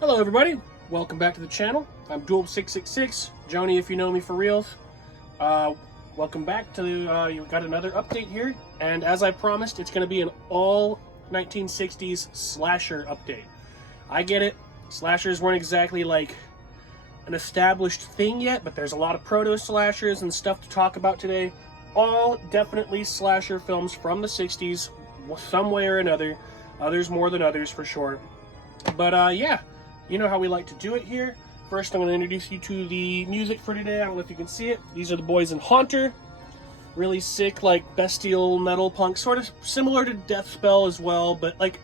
Hello everybody, welcome back to the channel. I'm Dual666, Joni if you know me for reals. Welcome back to, you got another update here, and as I promised, it's going to be an all 1960s slasher update. I get it, slashers weren't exactly like an established thing yet, but there's a lot of proto-slashers and stuff to talk about today. All definitely slasher films from the 60s, some way or another, others more than others for sure. But yeah. You know how we like to do it here. First, I'm going to introduce you to the music for today. I don't know if you can see it. These are the boys in Haunter. Really sick, like, bestial metal punk. Sort of similar to Deathspell as well, but, like,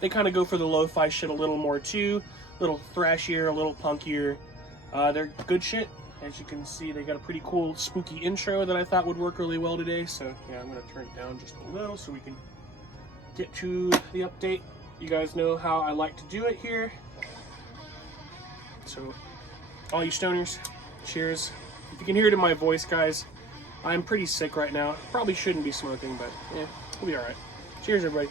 they kind of go for the lo-fi shit a little more, too. A little thrashier, a little punkier. They're good shit. As you can see, they got a pretty cool, spooky intro that I thought would work really well today. So, yeah, I'm going to turn it down just a little so we can get to the update. You guys know how I like to do it here. So, all you stoners, cheers. If you can hear it in my voice, guys, I'm pretty sick right now. Probably shouldn't be smoking, but yeah, we'll be alright. Cheers, everybody.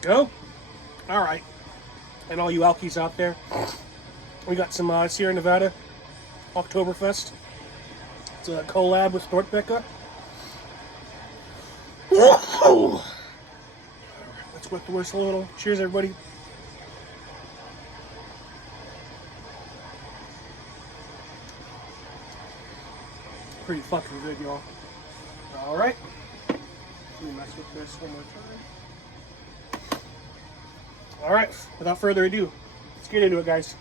Go. All right, and all you alkies out there, we got some Sierra Nevada Oktoberfest. It's a collab with Stortbecca. Let's wet the whistle a little. Cheers, everybody. Pretty fucking good, y'all. All right, let me mess with this one more time. Alright, without further ado, let's get into it, guys.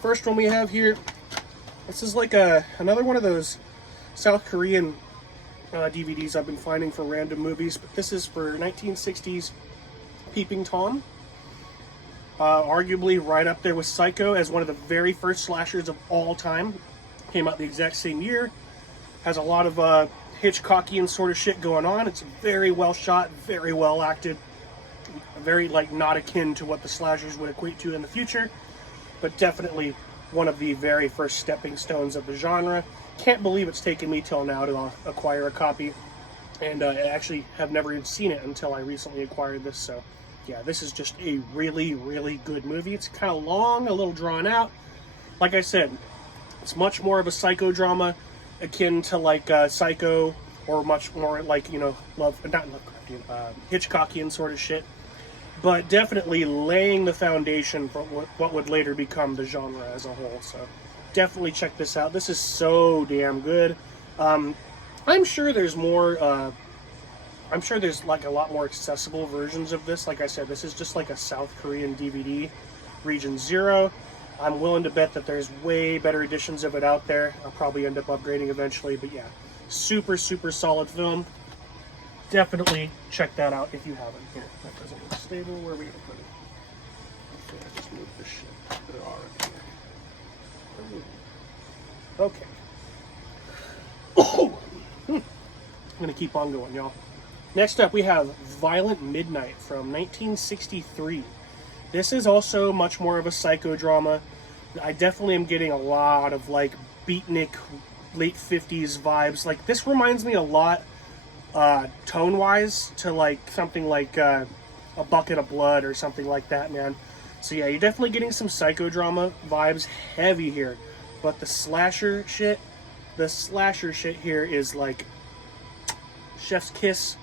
First one we have here, this is like another one of those South Korean DVDs I've been finding for random movies, but this is for 1960s Peeping Tom. Arguably right up there with Psycho as one of the very first slashers of all time. Came out the exact same year. Has a lot of Hitchcockian sort of shit going on. It's very well shot, very well acted. Very, like, not akin to what the slashers would equate to in the future, but definitely one of the very first stepping stones of the genre. Can't believe it's taken me till now to acquire a copy, and I actually have never even seen it until I recently acquired this, so yeah, this is just a really, really good movie. It's kind of long, a little drawn out. Like I said, it's much more of a psychodrama akin to, like, Psycho, or much more like, you know, Hitchcockian sort of shit. But definitely laying the foundation for what would later become the genre as a whole. So definitely check this out. This is so damn good. I'm sure there's more, I'm sure there's like a lot more accessible versions of this. Like I said, this is just like a South Korean DVD, Region 0. I'm willing to bet that there's way better editions of it out there. I'll probably end up upgrading eventually, but yeah, super, super solid film. Definitely check that out if you haven't. Here, that doesn't look stable. Where are we going to put it? Okay, I just moved this shit. Put it all right here. Okay. I'm going to keep on going, y'all. Next up, we have Violent Midnight from 1963. This is also much more of a psychodrama. I definitely am getting a lot of, like, beatnik, late 50s vibes. Like, this reminds me a lot tone-wise to like something like A Bucket of Blood or something like that, man. So yeah, you're definitely getting some psychodrama vibes heavy here, but the slasher shit here is like chef's kiss.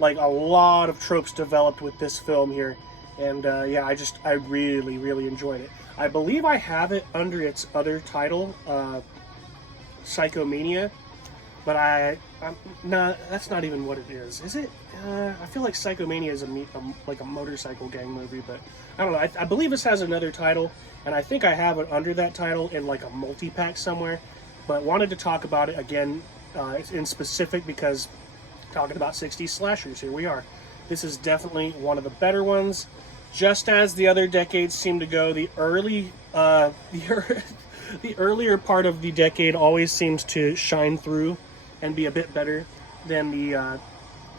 Like, a lot of tropes developed with this film here, and yeah, I really, really enjoyed it. I believe I have it under its other title, Psychomania. But no, that's not even what it is it? I feel like Psychomania is like a motorcycle gang movie, but I don't know. I believe this has another title, and I think I have it under that title in like a multi-pack somewhere. But wanted to talk about it again in specific because talking about 60s slashers, here we are. This is definitely one of the better ones. Just as the other decades seem to go, the earlier part of the decade always seems to shine through and be a bit better than the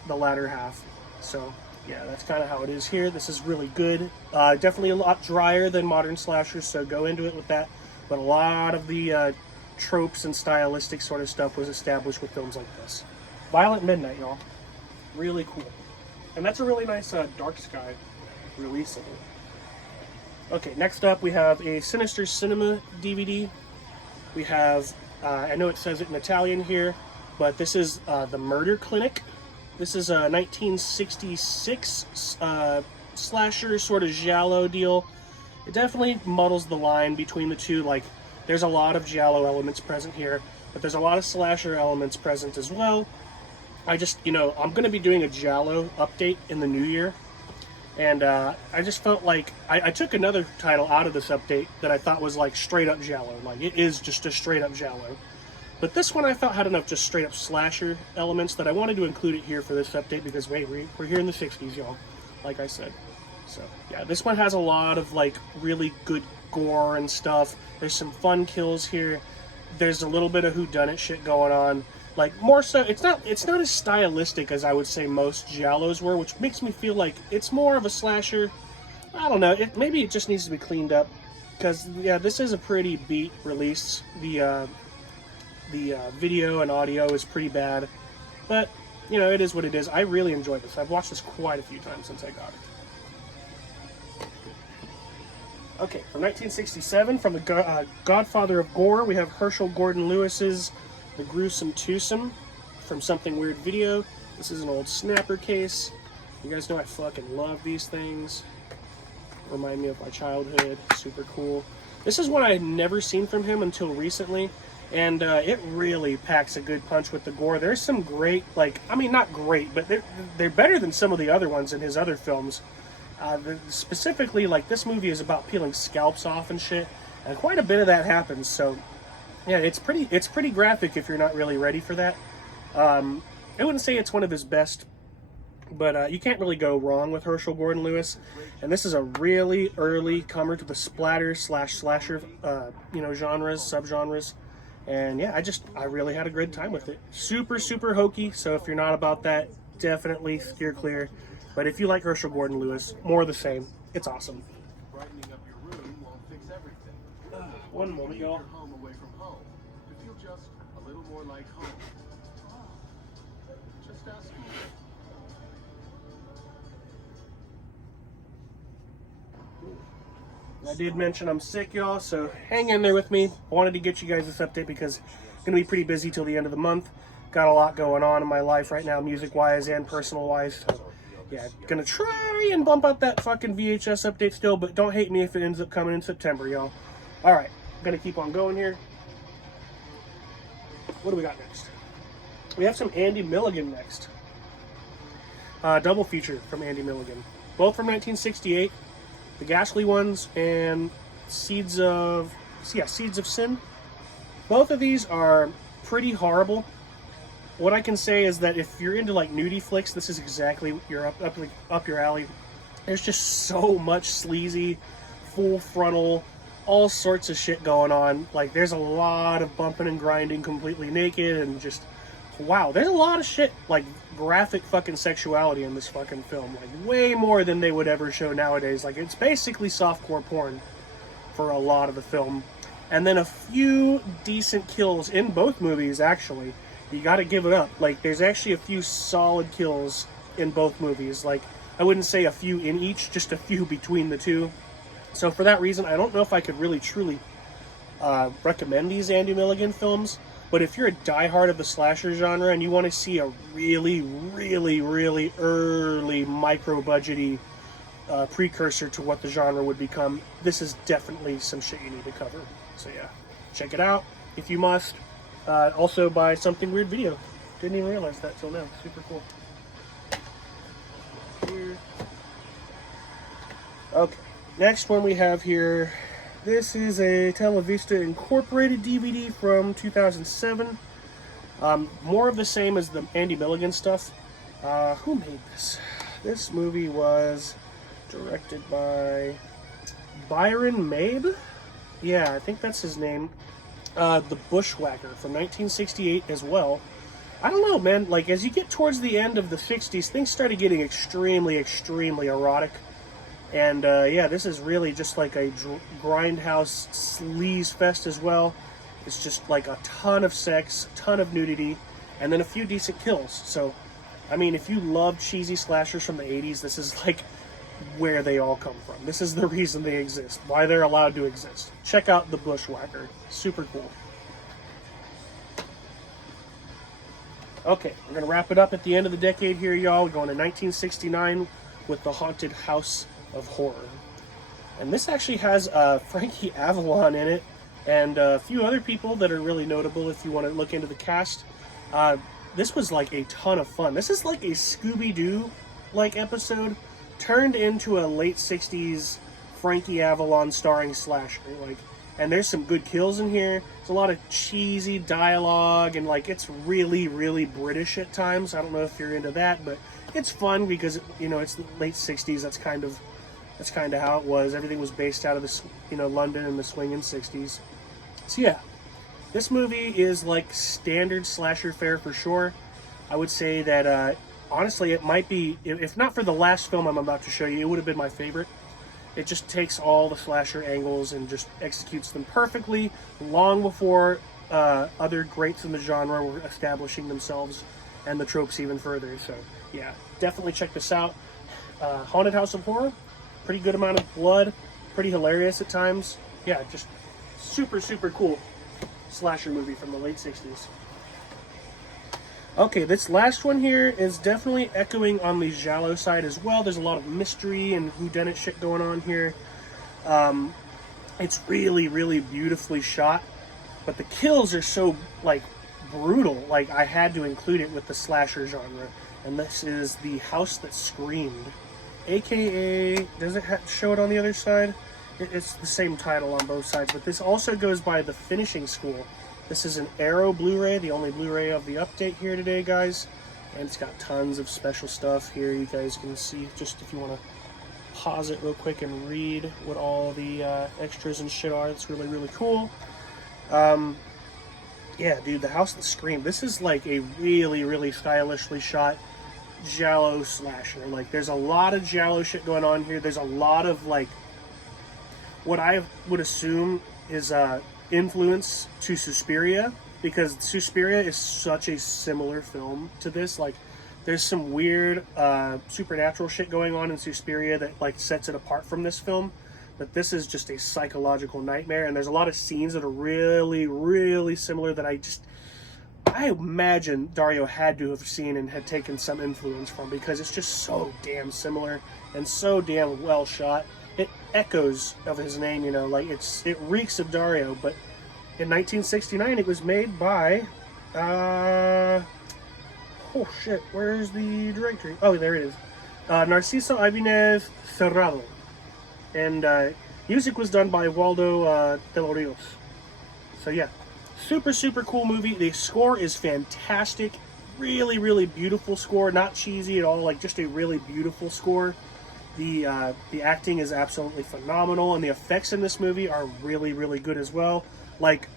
latter half. So yeah, that's kind of how it is here. This is really good. Definitely a lot drier than modern slashers, so go into it with that. But a lot of the tropes and stylistic sort of stuff was established with films like this. Violent Midnight, y'all. Really cool. And that's a really nice Dark Sky release of it. Okay, next up we have a Sinister Cinema DVD. We have, I know it says it in Italian here, but this is The Murder Clinic. This is a 1966 slasher sort of giallo deal. It definitely muddles the line between the two. Like, there's a lot of giallo elements present here, but there's a lot of slasher elements present as well. I just, you know, I'm going to be doing a giallo update in the new year. And I just felt like I took another title out of this update that I thought was like straight up giallo. Like, it is just a straight up giallo. But this one I felt had enough just straight up slasher elements that I wanted to include it here for this update because, wait, we're here in the 60s, y'all, like I said. So, yeah, this one has a lot of, like, really good gore and stuff. There's some fun kills here. There's a little bit of whodunit shit going on. Like, more so, it's not as stylistic as I would say most giallos were, which makes me feel like it's more of a slasher. I don't know, maybe it just needs to be cleaned up. Because, yeah, this is a pretty beat release. The video and audio is pretty bad, but you know, it is what it is. I really enjoy this. I've watched this quite a few times since I got it. Okay, from 1967, from the Godfather of Gore, we have Herschel Gordon Lewis's The Gruesome Twosome from Something Weird Video. This is an old snapper case. You guys know I fucking love these things. Remind me of my childhood. Super cool. This is one I had never seen from him until recently. And it really packs a good punch with the gore. There's some great, like, I mean, not great, but they're better than some of the other ones in his other films. Specifically, like, this movie is about peeling scalps off and shit, and quite a bit of that happens. So, yeah, it's pretty graphic if you're not really ready for that. I wouldn't say it's one of his best, but you can't really go wrong with Herschel Gordon Lewis. And this is a really early comer to the splatter / slasher, genres, subgenres. And yeah, I really had a good time with it. Super, super hokey, so if you're not about that, definitely steer clear. But if you like Herschel Gordon Lewis, more of the same. It's awesome. Brightening up your room won't fix everything. One moment, y'all. Home away from home to feel just a little more like home. Just ask me. I did mention I'm sick, y'all, so hang in there with me. I wanted to get you guys this update because I'm going to be pretty busy till the end of the month. Got a lot going on in my life right now, music-wise and personal-wise. So, yeah, going to try and bump out that fucking VHS update still, but don't hate me if it ends up coming in September, y'all. All right, I'm going to keep on going here. What do we got next? We have some Andy Milligan next. Double feature from Andy Milligan. Both from 1968. The Ghastly ones and Seeds of Sin. Both of these are pretty horrible. What I can say is that if you're into like nudie flicks, this is exactly up your alley. There's just so much sleazy, full frontal, all sorts of shit going on. Like, there's a lot of bumping and grinding completely naked and just, wow, there's a lot of shit, like graphic fucking sexuality in this fucking film. Like, way more than they would ever show nowadays. Like, it's basically softcore porn for a lot of the film. And then a few decent kills in both movies, actually. You gotta give it up. Like, there's actually a few solid kills in both movies. Like, I wouldn't say a few in each, just a few between the two. So for that reason, I don't know if I could really truly recommend these Andy Milligan films. But if you're a diehard of the slasher genre and you want to see a really, really, really early micro-budgety precursor to what the genre would become, this is definitely some shit you need to cover. So yeah, check it out if you must. Also by Something Weird Video. Didn't even realize that till now. Super cool. Here. Okay, next one we have here. This is a Televista Incorporated DVD from 2007. More of the same as the Andy Milligan stuff. Who made this? This movie was directed by Byron Mabe? Yeah, I think that's his name. The Bushwacker from 1968 as well. I don't know, man. Like, as you get towards the end of the 60s, things started getting extremely, extremely erotic. And, yeah, this is really just like a grindhouse sleaze fest as well. It's just like a ton of sex, a ton of nudity, and then a few decent kills. So, I mean, if you love cheesy slashers from the 80s, this is like where they all come from. This is the reason they exist, why they're allowed to exist. Check out the Bushwacker. Super cool. Okay, we're going to wrap it up at the end of the decade here, y'all. We're going to 1969 with The Haunted House of Horror. And this actually has Frankie Avalon in it, and a few other people that are really notable if you want to look into the cast. This was like a ton of fun. This is like a Scooby-Doo like episode turned into a late 60s Frankie Avalon starring slasher. Like, and there's some good kills in here. There's a lot of cheesy dialogue, and like it's really, really British at times. I don't know if you're into that, but it's fun because, you know, it's the late 60s. That's kind of how it was. Everything was based out of the, you know, London in the swinging 60s. So yeah, this movie is like standard slasher fare for sure. I would say that honestly, it might be, if not for the last film I'm about to show you, it would have been my favorite. It just takes all the slasher angles and just executes them perfectly, long before other greats in the genre were establishing themselves and the tropes even further. So yeah, definitely check this out. Haunted House of Horror, pretty good amount of blood, pretty hilarious at times. Yeah, just super, super cool slasher movie from the late 60s. Okay, this last one here is definitely echoing on the giallo side as well. There's a lot of mystery and whodunit shit going on here. It's really, really beautifully shot, but the kills are so, like, brutal. Like, I had to include it with the slasher genre. And this is The House That Screamed. AKA, does it show it on the other side? It's the same title on both sides, but this also goes by The Finishing School. This is an Arrow Blu-ray, the only Blu-ray of the update here today, guys. And it's got tons of special stuff here you guys can see. Just if you want to pause it real quick and read what all the extras and shit are. It's really, really cool. Yeah, dude, The House That Screamed. This is like a really, really stylishly shot giallo slasher. Like, there's a lot of giallo shit going on here. There's a lot of, like, what I would assume is influence to Suspiria, because Suspiria is such a similar film to this. Like, there's some weird supernatural shit going on in Suspiria that like sets it apart from this film, but this is just a psychological nightmare. And there's a lot of scenes that are really, really similar that I imagine Dario had to have seen and had taken some influence from, because it's just so damn similar and so damn well shot. It echoes of his name, you know, like it reeks of Dario. But in 1969, it was made by, oh shit, where's the directory? Oh, there it is. Narciso Ibanez Cerrado. And music was done by Waldo de los Rios. So yeah, super, super cool movie. The score is fantastic. Really, really beautiful score. Not cheesy at all, like just a really beautiful score. The acting is absolutely phenomenal, and the effects in this movie are really, really good as well. Like,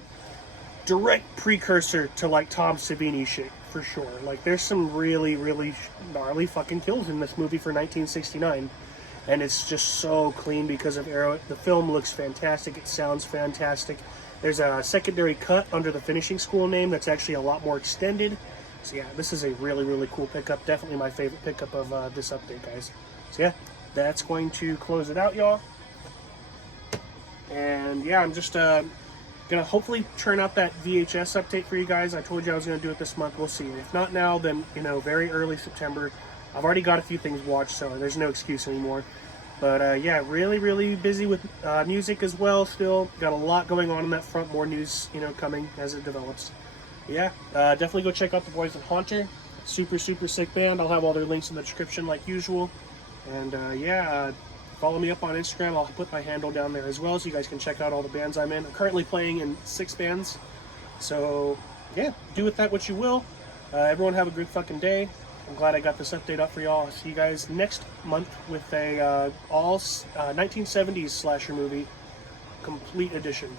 direct precursor to, like, Tom Savini shit, for sure. Like, there's some really, really gnarly fucking kills in this movie for 1969, and it's just so clean because of Arrow. The film looks fantastic. It sounds fantastic. There's a secondary cut under the Finishing School name that's actually a lot more extended. So, yeah, this is a really, really cool pickup. Definitely my favorite pickup of this update, guys. So, yeah. That's going to close it out, y'all. And yeah, I'm just gonna hopefully turn out that VHS update for you guys. I told you I was gonna do it this month. We'll see. If not now, then, you know, very early September. I've already got a few things watched, so there's no excuse anymore. But yeah, really, really busy with music as well. Still got a lot going on that front. More news, you know, coming as it develops. Yeah, definitely go check out the boys at Haunter. Super, super sick band. I'll have all their links in the description like usual. And yeah, follow me up on Instagram. I'll put my handle down there as well, so you guys can check out all the bands I'm in. I'm currently playing in 6 bands. So yeah, do with that what you will. Everyone have a good fucking day. I'm glad I got this update up for y'all. I'll see you guys next month with a all 1970s slasher movie complete edition.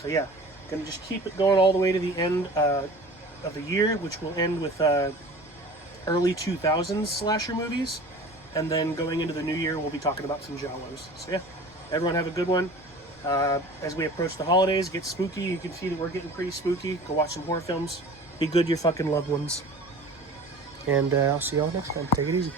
So yeah, gonna just keep it going all the way to the end. of the year, which will end with early 2000s slasher movies. And then going into the new year, we'll be talking about some giallos. So yeah, everyone have a good one. As we approach the holidays, get spooky. You can see that we're getting pretty spooky. Go watch some horror films. Be good to your fucking loved ones. And I'll see y'all next time. Take it easy.